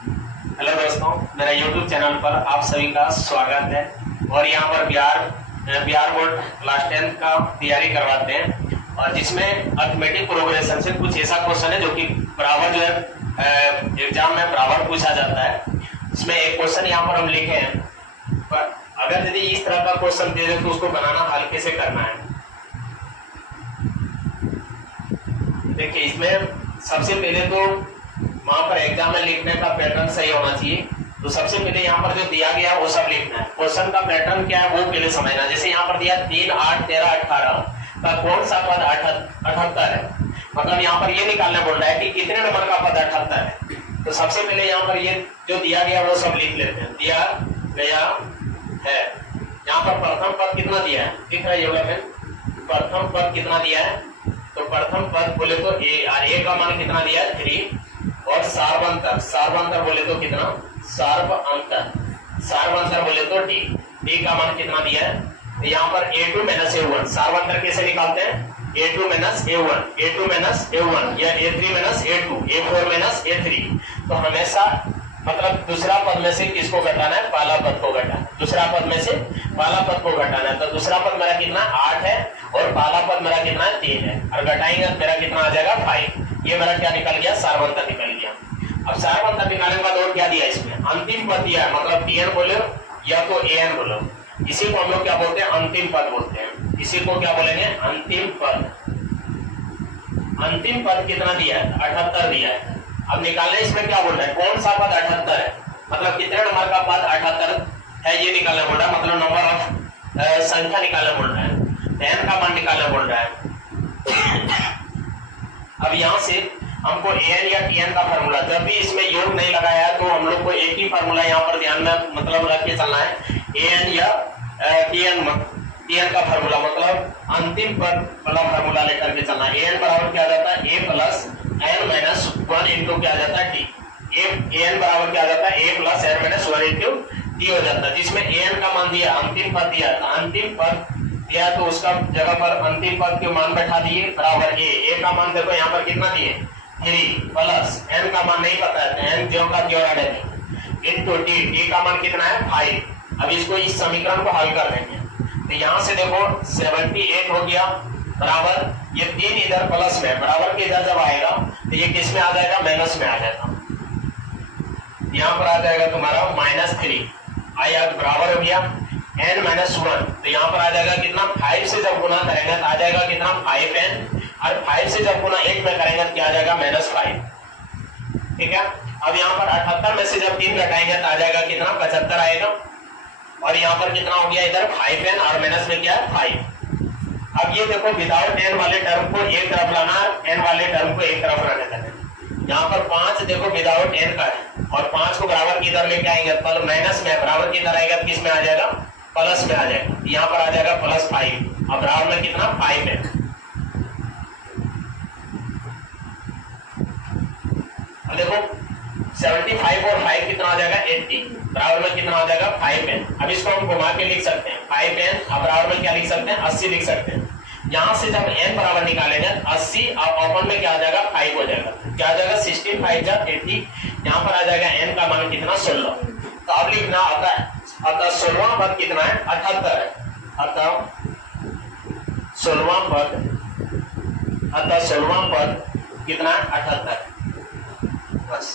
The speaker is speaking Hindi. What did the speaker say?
हेलो दोस्तों, मेरा YouTube चैनल पर आप सभी का स्वागत है। और यहाँ पर बिहार बोर्ड क्लास 10 का तैयारी करवाते हैं और जिसमें अर्थमेटिक प्रोग्रेशन से कुछ ऐसा क्वेश्चन है जो कि बराबर जो है एग्जाम में बराबर पूछा जाता है। इसमें एक क्वेश्चन यहाँ पर हम लिखे हैं, पर अगर यदि इस तरह का क्वेश्चन दे दे तो उसको बनाना हल्के से करना है। देखिए, इसमें सबसे पहले तो वहां पर एग्जाम में लिखने का पैटर्न सही होना चाहिए। तो सबसे पहले यहाँ पर जो दिया गया वो सब लिखना है। क्वेश्चन का पैटर्न क्या है वो पहले समझना। जैसे यहाँ पर दिया 3, 8, 13, 18 का कौन सा पद 78 है, मतलब यहाँ पर ये निकालना बोल रहा है कि कितने नंबर का पद 78 है। तो सबसे पहले यहाँ पर ये जो दिया गया वो सब लिख लेते हैं। दिया गया है, यहाँ पर प्रथम पद कितना दिया है, दिख रहा है योगा में प्रथम पद कितना दिया है। तो प्रथम पद बोले तो ए, और ए का मान कितना दिया है 3, और सार्वंतर बोले तो कितना, सार्वंतर बोले तो डी, डी का मान कितना दिया है। तो यहाँ पर a2 माइनस a1, सार्वंतर कैसे निकालते हैं, a2 minus a1, a2 minus a1 या a3 minus a2, a4 minus a3। तो हमेशा मतलब दूसरा पद में से किसको घटाना है, पहला पद को घटाना है। दूसरा पद में से पहला पद को घटाना है। तो दूसरा पद मेरा कितना 8 है और पहला पद मेरा कितना 3 है, और घटाएंगे तो मेरा कितना आ जाएगा 5। ये मेरा क्या निकल गया, सार्वंतर निकल गया। अब सार्वंतर निकालने के बाद और क्या दिया इसमें, अंतिम पद दिया है, मतलब tn बोलो या तो an बोलो। इसी को हम लोग क्या बोलते हैं, अंतिम पद बोलते हैं। इसी को क्या बोलेंगे, अंतिम पद। अंतिम पद कितना दिया है, 78 दिया है। अब निकालने इसमें क्या बोल रहा है, कौन सा पद 78 है, मतलब कितने नंबर का पद 78 है ये निकालना बोल रहा है। मतलब नंबर ऑफ संख्या निकालना बोल रहा है, n का मान निकालना बोल रहा है। अब यहाँ से हमको an या tn का फार्मूला, जब भी इसमें योग नहीं लगाया है तो हम लोग को एक ही फार्मूला यहाँ पर ध्यान में मतलब रख के चलना है, an या tn का फार्मूला, मतलब अंतिम पद वाला फार्मूला लेकर के चलना है। an बराबर क्या जाता है, a plus n minus 1 into क्या जाता है t। an बराबर क्या जाता है, a plus n minus 1 into t हो जाता है। जिसमें an का मान दिया, अंतिम पद दिया, अंतिम पद दिया तो उसका जगह पर अंतिम पद के मान बैठा दिए बराबर a का मान देखो यहाँ पर कितना दिए 3 प्लस n का मान नहीं पता है, n ज्यों का त्यों रहेगा इनटू t का मान कितना है 5। अब इसको इस समीकरण को हल कर देंगे। तो यहाँ से देखो 78 हो गया बराबर, ये 3 इधर प्लस में बराबर के इधर जब आएगा तो ये किस में आ जाएगा, माइनस में आ जाएगा। यहाँ पर आ जाएगा तुम्हारा -3 आया, बराबर हो गया n माइनस 1। तो यहाँ पर आ जाएगा कितना, 5 से जब गुना करेंगे तो आ जाएगा कितना 5n, और 5 से जब गुना 1 में करेंगे तो क्या आ जाएगा -5। ठीक है। अब यहाँ पर 78 में से जब 3 घटाएंगे तो आ जाएगा कितना 75 आएगा, और यहाँ पर कितना हो गया इधर 5n और माइनस में क्या है 5। अब ये देखो विदाउट n वाले टर्म को एक तरफ लाना, n वाले टर्म को एक तरफ रखना है। यहाँ पर 5 देखो विदाउट n का है, और 5 को बराबर किधर लेके आएंगे, पर माइनस में बराबर किधर आएगा, किस में आ जाएगा, प्लस में आ जाएगा। यहाँ पर आ जाएगा +5, अब बराबर में कितना 5 है। अब देखो 75 और 5 कितना आ जाएगा 80, बराबर में कितना आ जाएगा 5n। अब इसको हम घुमा के लिख सकते हैं 5n, अब बराबर में क्या लिख सकते हैं 80 लिख सकते हैं। यहाँ से जब n बराबर निकालेंगे 80 और ओपन में क्या आ जाएगा 5 हो जाएगा, क्या आ जाएगा 16 5 जा 80। यहाँ पर आ जाएगा n का मान कितना 16। तो अब लिखना आता है, अतः 16वां पद कितना है 78 है, अतः 16वां पद कितना है 78। बस।